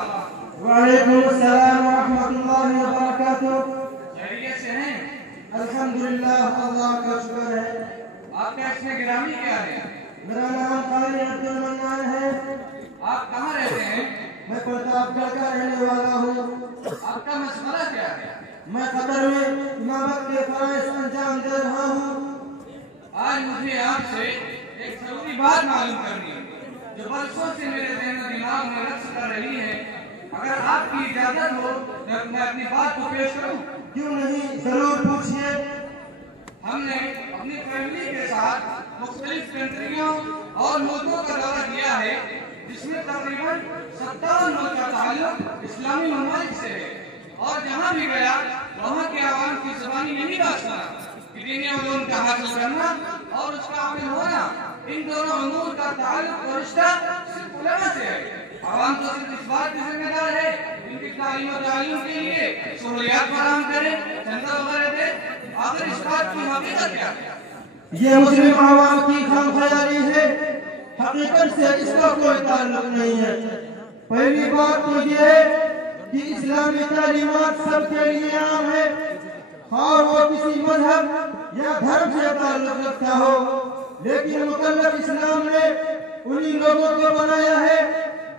وعلیکم السلام ورحمۃ اللہ وبرکاتہ۔ خیریت سے ہیں؟ الحمدللہ، اللہ کا شکر ہے۔ آپ کا اسم گرامی کیا ہے؟ میرا نام قاری عبد المنان ہے۔ آپ کہاں رہتے ہیں؟ میں پرتاپ گڑھ کا رہنے والا ہوں۔ آپ کا مسئلہ کیا ہے؟ میں قطر میں امامت کے فرائض انجام دے رہا ہوں۔ آج مجھے آپ سے ایک ضروری بات معلوم کرنی ہے جو برسوں سے میرے ذہن و دماغ میں رقص کر رہی ہے۔ اگر آپ کی اجازت ہو تو میں اپنی بات کو پیش کروں؟ کیوں نہیں، ضرور پوچھئے۔ ہم نے اپنی فیملی کے ساتھ مختلف کنٹریوں اور ملکوں کا دورہ کیا ہے، جس میں تقریباً 57 ملک کا تعلق اسلامی ممالک سے ہے، اور جہاں بھی گیا وہاں کے عوام کی زبانی یہی بات سنا کہ دینی علوم کا حاصل کرنا اور اس کا عامل ہونا، ان دونوں امور کا تعلق اور رشتہ صرف علماء سے ہے۔ عوام تو صرف اس بات کی ذمہ دار ہے ان کی تعلیم و تعلیم کے لیے سہولیات فراہم کرے، چندہ وغیرہ دے۔ آخر اس بات کی حقیقت کیا ہے؟ یہ مسلم عوام کی خام خیالی ہے، حقیقت سے اس کا کوئی تعلق نہیں ہے۔ پہلی بات تو یہ ہے کہ اسلامی تعلیمات سب کے لیے عام ہے، اور وہ کسی مذہب یا دھرم سے تعلق رکھتا ہو، لیکن مکلف اسلام نے انہی لوگوں کو بنایا ہے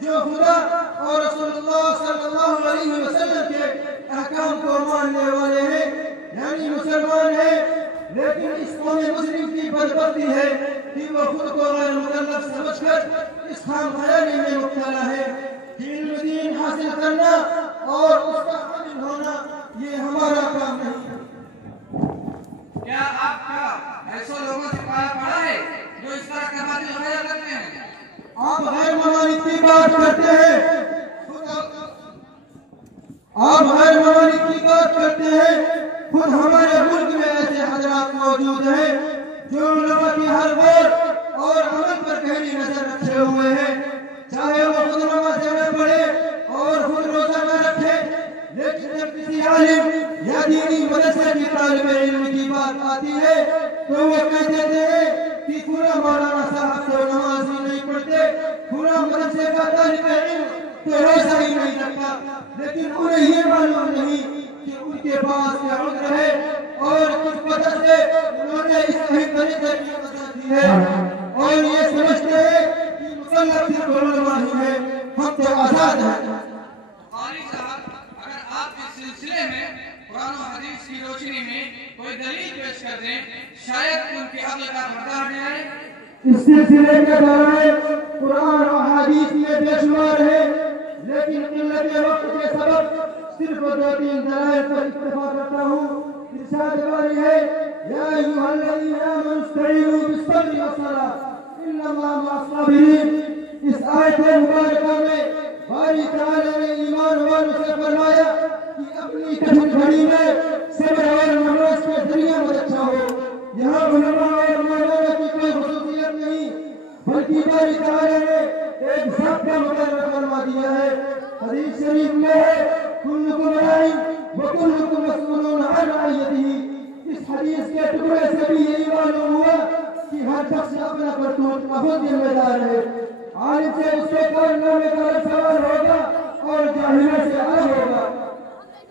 جو خدا اور رسول اللہ صلی اللہ علیہ وسلم کے احکام کو ماننے والے ہیں، یعنی مسلمان ہیں۔ لیکن اس قوم مسلم کی بدبختی ہے کہ وہ خود کو غیر مکلف سمجھ کر اس خام خیالی میں مبتلا ہے کہ علم دین حاصل کرنا اور اس کا عامل ہونا یہ ہمارا کام نہیں ہے۔ کیا آپ کا ایسے لوگوں سے پایا پڑا ہے جو اس طرح کا باطل خیال کرتے ہیں؟ آپ غیر ممالک کی بات کرتے ہیں، آپ غیر ممالک کی بات کرتے ہیں، خود ہمارے ملک میں ایسے حضرات موجود ہیں جو علماء کی ہر بات اور عمل پر گہری نظر رکھے ہوئے ہیں، چاہے وہ خود نماز نہ پڑھے اور خود روزہ نہ رکھے، لیکن جب کسی عالم یا دینی مدرسے کی طالب علم کی بات آتی ہے تو وہ کہہ دیتے ہیں کہ پورا مولانا صاحب تو نماز ہی نہیں پڑھتے، پورا مدرسے کا طالب علم تو روزہ ہی نہیں رکھتا، لیکن انہیں یہ معلوم نہیں کہ ان کے پاس کیا عذر ہے اور کس وجہ سے انہوں نے اس صحیح طریقے کی مدد دی ہے، اور یہ سمجھتے ہیں کہ مکلف صرف علماء ہی ہے، ہم تو آزاد ہیں۔ قاری صاحب، اگر آپ اس سلسلے میں قرآن و حدیث کی روشنی میں کوئی دلیل پیش کر دیں، شاید ان کے عقل کا پردہ ہٹ جائے۔ اس سلسلے کے دوران قرآن و حدیث میں بے شمار ہے، لیکن قلت وقت کے سبب صرف 2-3 دلائل پر اکتفا کرتا ہوں۔ ارشاد باری ہے، یا ایھا الذین آمنوا استعینوا بالصبر والصلاۃ ان اللہ مع الصابرین۔ اس آیت مبارکہ میں باری تعالیٰ نے ایمان والوں سے فرمایا کہ اپنی کٹھن گھڑی میں صبر اور نماز کے ذریعے مدد چاہو۔ یہاں علماء اور مولانا کی کوئی خصوصیت نہیں، بلکہ باری تعالیٰ نے ایک ذات کا مقرر فرما دیا ہے۔ حدیث شریف میں ہے، کلکم راع وکلکم مسئول عن رعیتہ۔ اس حدیث کے ٹکڑے سے بھی یہی معلوم ہوا کہ ہر شخص اپنا کرتوت کا خود ذمہ دار ہے۔ عالم سے اس کے کارنامے کا سوال ہوگا اور جاہلوں سے الگ ہوگا۔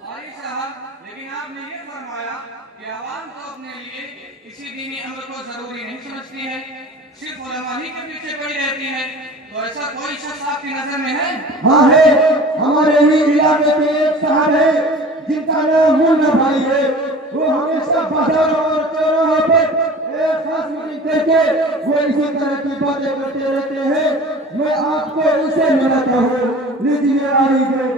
قاری صاحب، لیکن آپ نے یہ فرمایا کہ عوام تو اپنے لیے کسی دینی عمل کو ضروری نہیں سمجھتی ہے، صرف علماء ہی کے پیچھے پڑی رہتی ہے، تو ایسا کوئی شخص آپ کی نظر میں ہے؟ ہاں ہے، ہمارے ہی علاقے کے ایک صاحب ہے جن کا نام مونا بھائی ہے۔ وہ ہمیشہ بازاروں اور چوراہوں پر ایک خاص میٹنگ کر کے وہ اسی طرح کی باتیں کرتے رہتے ہیں۔ میں آپ کو اسے ملاتا ہوں، لیجیے آئیے۔